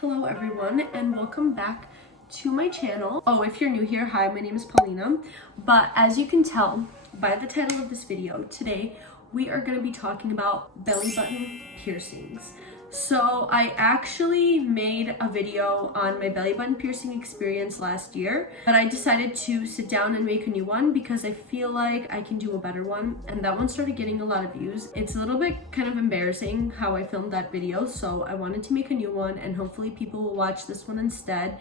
Hello everyone and welcome back to my channel. Oh, if you're new here, hi, my name is Paulina. But as you can tell by the title of this video, today we are going to be talking about belly button piercings. So I actually made a video on my belly button piercing experience last year, but I decided to sit down and make a new one because I feel like I can do a better one, and that one started getting a lot of views. It's a little bit kind of embarrassing how I filmed that video, so I wanted to make a new one and hopefully people will watch this one instead.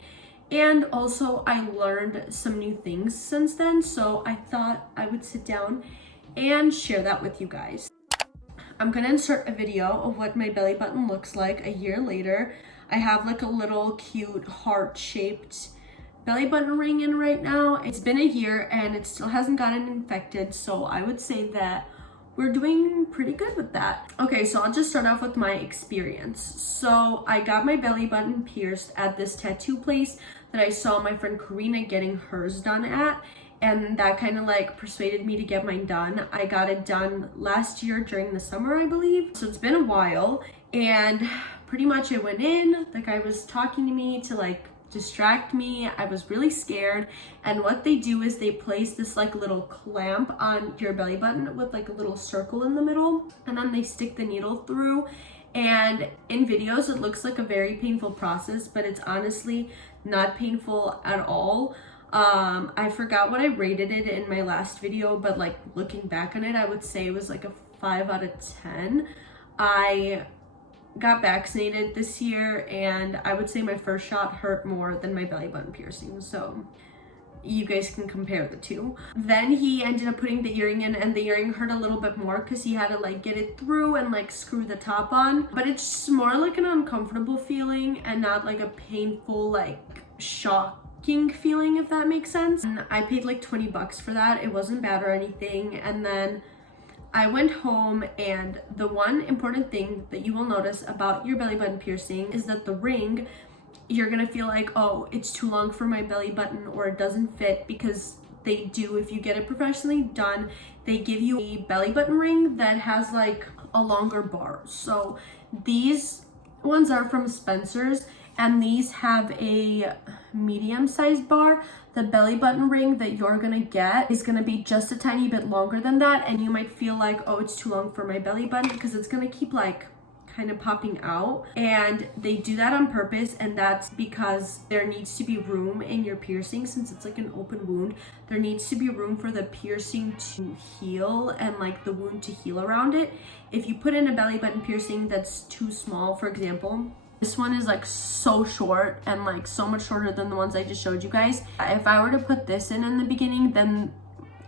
And also I learned some new things since then, so I thought I would sit down and share that with you guys. I'm gonna insert a video of what my belly button looks like a year later. I have like a little cute heart-shaped belly button ring in right now. It's been a year and it still hasn't gotten infected, so I would say that we're doing pretty good with that. Okay, so I'll just start off with my experience. So I got my belly button pierced at this tattoo place that I saw my friend Karina getting hers done at, and that kind of like persuaded me to get mine done. I got it done last year during the summer, I believe. So it's been a while, and pretty much I went in, the guy was talking to me to like distract me. I was really scared, and what they do is they place this like little clamp on your belly button with like a little circle in the middle, and then they stick the needle through. And in videos it looks like a very painful process, but it's honestly not painful at all. I forgot what I rated it in my last video, but like looking back on it, I would say it was like a 5 out of 10. I got vaccinated this year, and I would say my first shot hurt more than my belly button piercing, so you guys can compare the two. Then he ended up putting the earring in, and the earring hurt a little bit more because he had to like get it through and like screw the top on, but it's just more like an uncomfortable feeling and not like a painful like shocking feeling, if that makes sense. And I paid like 20 bucks for that. It wasn't bad or anything. And then I went home, and the one important thing that you will notice about your belly button piercing is that the ring, you're gonna feel like, oh, it's too long for my belly button or it doesn't fit, because they do, if you get it professionally done, they give you a belly button ring that has like a longer bar. So these ones are from Spencer's, and these have a medium-sized bar. The belly button ring that you're gonna get is gonna be just a tiny bit longer than that, and you might feel like, oh, it's too long for my belly button, because it's gonna keep like kind of popping out. And they do that on purpose, and that's because there needs to be room in your piercing. Since it's like an open wound, there needs to be room for the piercing to heal and like the wound to heal around it. If you put in a belly button piercing that's too small, for example, this one is like so short and like so much shorter than the ones I just showed you guys. If I were to put this in the beginning, then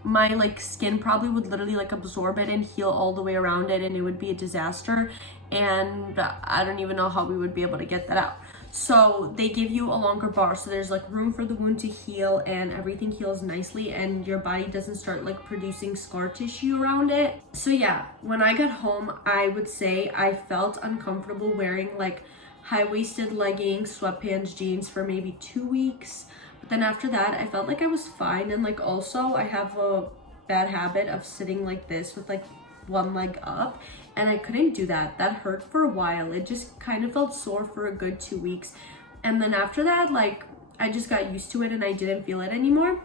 my like skin probably would literally like absorb it and heal all the way around it, and it would be a disaster, and I don't even know how we would be able to get that out. So they give you a longer bar, so there's like room for the wound to heal, and everything heals nicely, and your body doesn't start like producing scar tissue around it. So yeah, when I got home, I would say I felt uncomfortable wearing like high-waisted leggings, sweatpants, jeans for maybe 2 weeks. But then after that, I felt like I was fine. And like also I have a bad habit of sitting like this with like one leg up, and I couldn't do that. That hurt for a while. It just kind of felt sore for a good 2 weeks. And then after that, like I just got used to it and I didn't feel it anymore.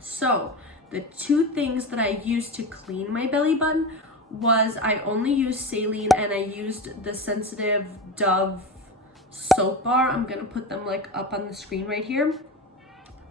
So the two things that I used to clean my belly button was I only used saline, and I used the Sensitive Dove soap bar. I'm gonna put them like up on the screen right here.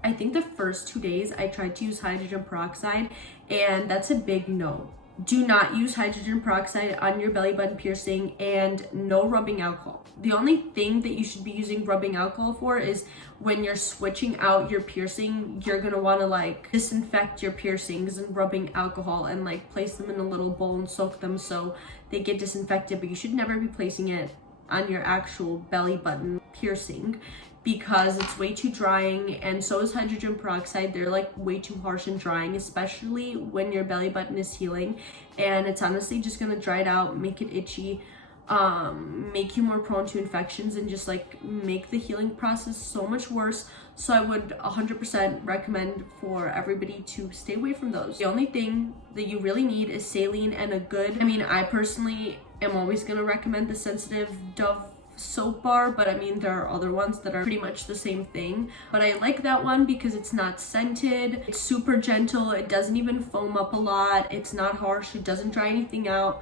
I think the first 2 days I tried to use hydrogen peroxide, and that's a big no. Do not use hydrogen peroxide on your belly button piercing, and no rubbing alcohol. The only thing that you should be using rubbing alcohol for is when you're switching out your piercing. You're gonna wanna like disinfect your piercings and rubbing alcohol and like place them in a little bowl and soak them so they get disinfected, but you should never be placing it on your actual belly button piercing, because it's way too drying, and so is hydrogen peroxide. They're like way too harsh and drying, especially when your belly button is healing, and it's honestly just gonna dry it out, make it itchy, make you more prone to infections, and just like make the healing process so much worse. So I would 100% recommend for everybody to stay away from those. The only thing that you really need is saline and a good, I mean, I personally am always gonna recommend the Sensitive Dove soap bar, but I mean there are other ones that are pretty much the same thing. But I like that one because it's not scented, it's super gentle, it doesn't even foam up a lot, it's not harsh, it doesn't dry anything out.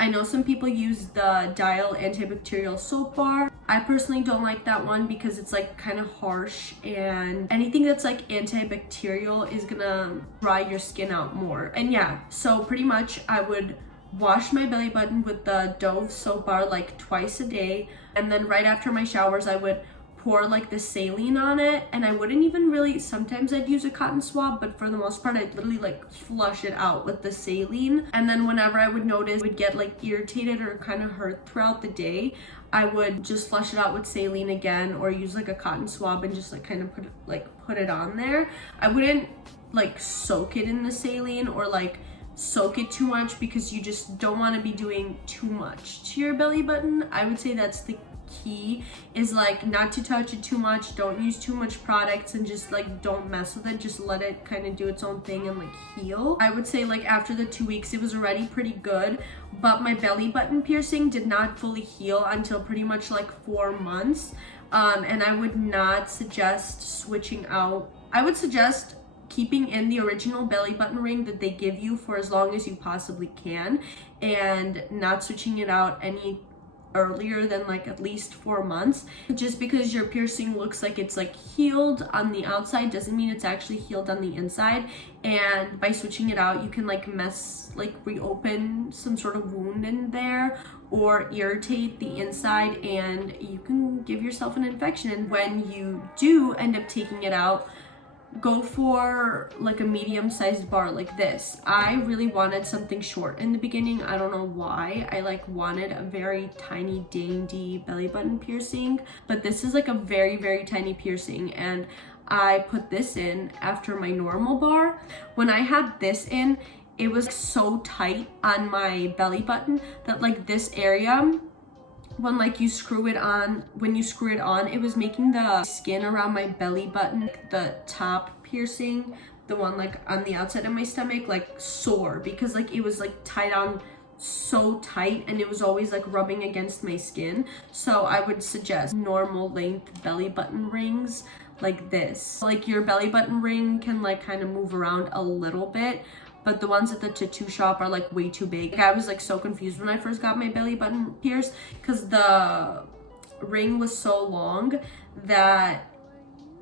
I know some people use the Dial antibacterial soap bar. I personally don't like that one because it's like kind of harsh, and anything that's like antibacterial is gonna dry your skin out more. And yeah, so pretty much I would wash my belly button with the Dove soap bar like twice a day, and then right after my showers I would pour like the saline on it, and I wouldn't even really, sometimes I'd use a cotton swab, but for the most part I'd literally like flush it out with the saline. And then whenever I would notice it would get like irritated or kind of hurt throughout the day, I would just flush it out with saline again, or use like a cotton swab and just like kind of put it on there. I wouldn't like soak it in the saline or like soak it too much, because you just don't want to be doing too much to your belly button. I would say that's the key, is like not to touch it too much, don't use too much products, and just like don't mess with it, just let it kind of do its own thing and like heal. I would say like after the 2 weeks it was already pretty good, but my belly button piercing did not fully heal until pretty much like 4 months. And I would not suggest switching out. I would suggest keeping in the original belly button ring that they give you for as long as you possibly can, and not switching it out any earlier than like at least 4 months. Just because your piercing looks like it's like healed on the outside doesn't mean it's actually healed on the inside, and by switching it out you can like reopen some sort of wound in there or irritate the inside, and you can give yourself an infection. And when you do end up taking it out, go for like a medium-sized bar like this. I really wanted something short in the beginning. I don't know why. I like wanted a very tiny dainty belly button piercing, but this is like a very, very tiny piercing, and I put this in after my normal bar. When I had this in, it was so tight on my belly button that like this area, when like you screw it on, it was making the skin around my belly button, the top piercing, the one like on the outside of my stomach, like sore, because like it was like tied on so tight and it was always like rubbing against my skin. So I would suggest normal length belly button rings like this. Like your belly button ring can like kind of move around a little bit, but the ones at the tattoo shop are like way too big. Like, I was like so confused when I first got my belly button pierced, because the ring was so long that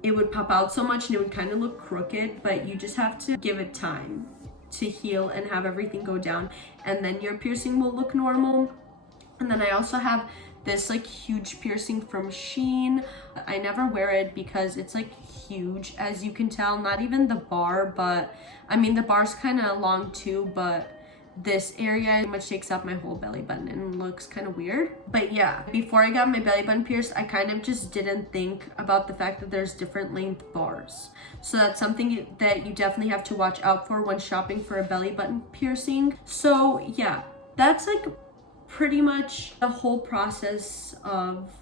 it would pop out so much and it would kind of look crooked. But you just have to give it time to heal and have everything go down, and then your piercing will look normal. And then I also have this like huge piercing from Shein. I never wear it because it's like huge, as you can tell. Not even the bar, but I mean the bar's kind of long too, but this area pretty much takes up my whole belly button and looks kind of weird. But yeah, before I got my belly button pierced, I kind of just didn't think about the fact that there's different length bars. So that's something that you definitely have to watch out for when shopping for a belly button piercing. So yeah, that's like pretty much the whole process of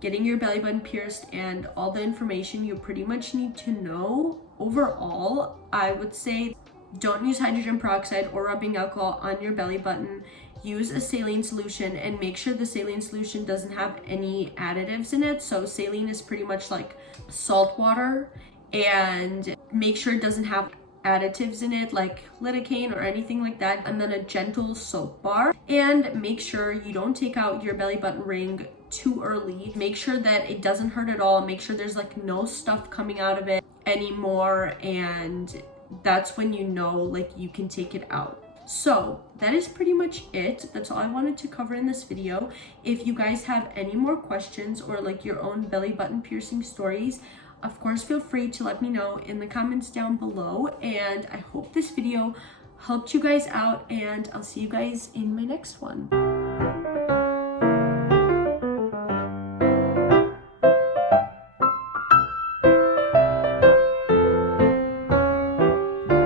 getting your belly button pierced and all the information you pretty much need to know. Overall, I would say don't use hydrogen peroxide or rubbing alcohol on your belly button. Use a saline solution, and make sure the saline solution doesn't have any additives in it. So saline is pretty much like salt water, and make sure it doesn't have additives in it like lidocaine or anything like that. And then a gentle soap bar, and make sure you don't take out your belly button ring too early. Make sure that it doesn't hurt at all. Make sure there's like no stuff coming out of it anymore, and that's when you know like you can take it out. So that is pretty much it. That's all I wanted to cover in this video. If you guys have any more questions or like your own belly button piercing stories, of course feel free to let me know in the comments down below. And I hope this video helped you guys out, and I'll see you guys in my next one.